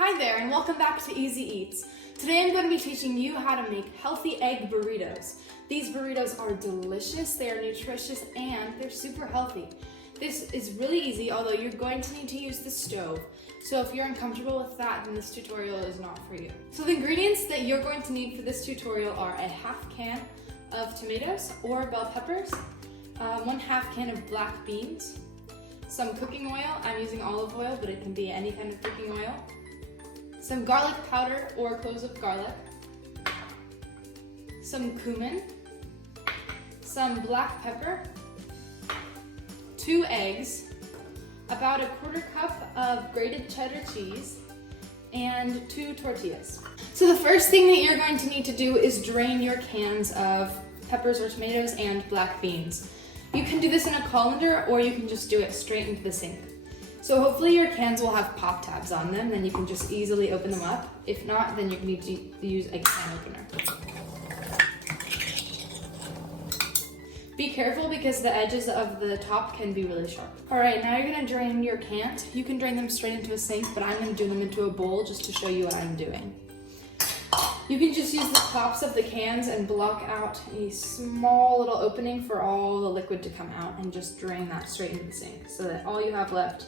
Hi there and welcome back to Easy Eats. Today I'm going to be teaching you how to make healthy egg burritos. These burritos are delicious, they are nutritious, and they're super healthy. This is really easy, although you're going to need to use the stove. So if you're uncomfortable with that, then this tutorial is not for you. So the ingredients that you're going to need for this tutorial are a half can of tomatoes or bell peppers, 1/2 can of black beans, some cooking oil. I'm using olive oil, but it can be any kind of cooking oil. Some garlic powder or cloves of garlic, some cumin, some black pepper, 2 eggs, about 1/4 cup of grated cheddar cheese, and 2 tortillas. So the first thing that you're going to need to do is drain your cans of peppers or tomatoes and black beans. You can do this in a colander or you can just do it straight into the sink. So hopefully your cans will have pop tabs on them, then you can just easily open them up. If not, then you need to use a can opener. Be careful because the edges of the top can be really sharp. All right, now you're gonna drain your cans. You can drain them straight into a sink, but I'm gonna do them into a bowl just to show you what I'm doing. You can just use the tops of the cans and block out a small little opening for all the liquid to come out and just drain that straight into the sink so that all you have left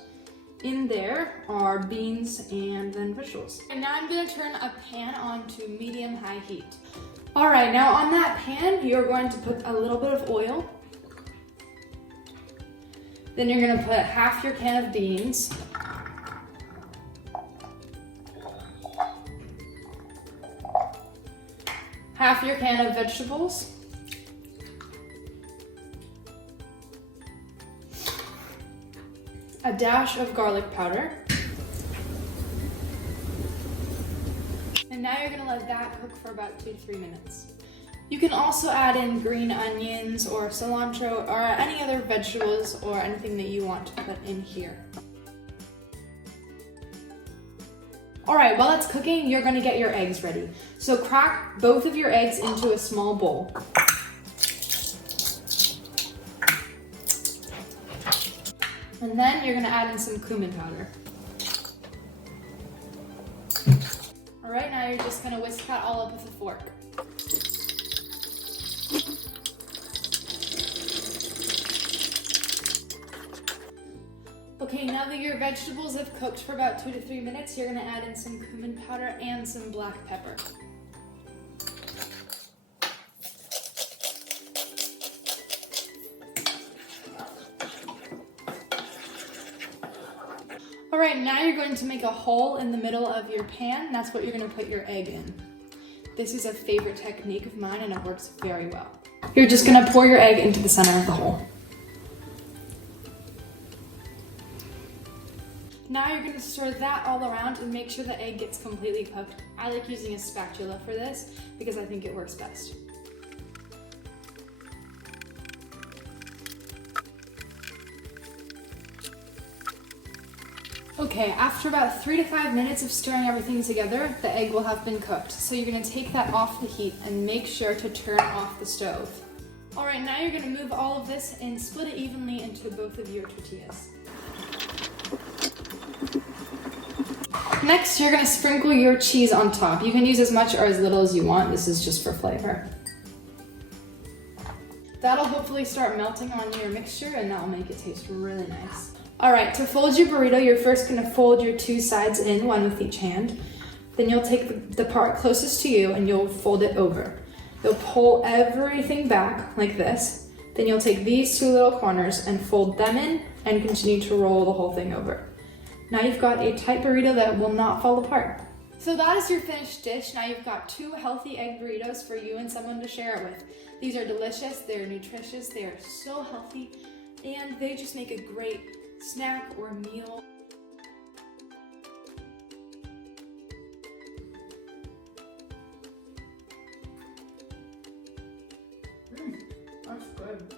in there are beans and then vegetables. And now I'm gonna turn a pan on to medium-high heat. All right, now on that pan, you're going to put a little bit of oil. Then you're gonna put half your can of beans. Half your can of vegetables. A dash of garlic powder. And now you're gonna let that cook for about 2 to 3 minutes. You can also add in green onions or cilantro or any other vegetables or anything that you want to put in here. All right, while it's cooking, you're gonna get your eggs ready. So crack both of your eggs into a small bowl. And then you're gonna add in some cumin powder. All right, now you're just gonna whisk that all up with a fork. Okay, now that your vegetables have cooked for about 2 to 3 minutes, you're gonna add in some cumin powder and some black pepper. All right, now you're going to make a hole in the middle of your pan. That's what you're gonna put your egg in. This is a favorite technique of mine and it works very well. You're just gonna pour your egg into the center of the hole. Now you're gonna stir that all around and make sure the egg gets completely cooked. I like using a spatula for this because I think it works best. Okay, after about 3 to 5 minutes of stirring everything together, the egg will have been cooked. So you're gonna take that off the heat and make sure to turn off the stove. All right, now you're gonna move all of this and split it evenly into both of your tortillas. Next, you're gonna sprinkle your cheese on top. You can use as much or as little as you want. This is just for flavor. That'll hopefully start melting on your mixture and that'll make it taste really nice. All right, to fold your burrito, you're first gonna fold your 2 sides in, one with each hand. Then you'll take the part closest to you and you'll fold it over. You'll pull everything back like this. Then you'll take these 2 little corners and fold them in and continue to roll the whole thing over. Now you've got a tight burrito that will not fall apart. So that is your finished dish. Now you've got 2 healthy egg burritos for you and someone to share it with. These are delicious, they're nutritious, they are so healthy, and they just make a great snack or meal. That's good.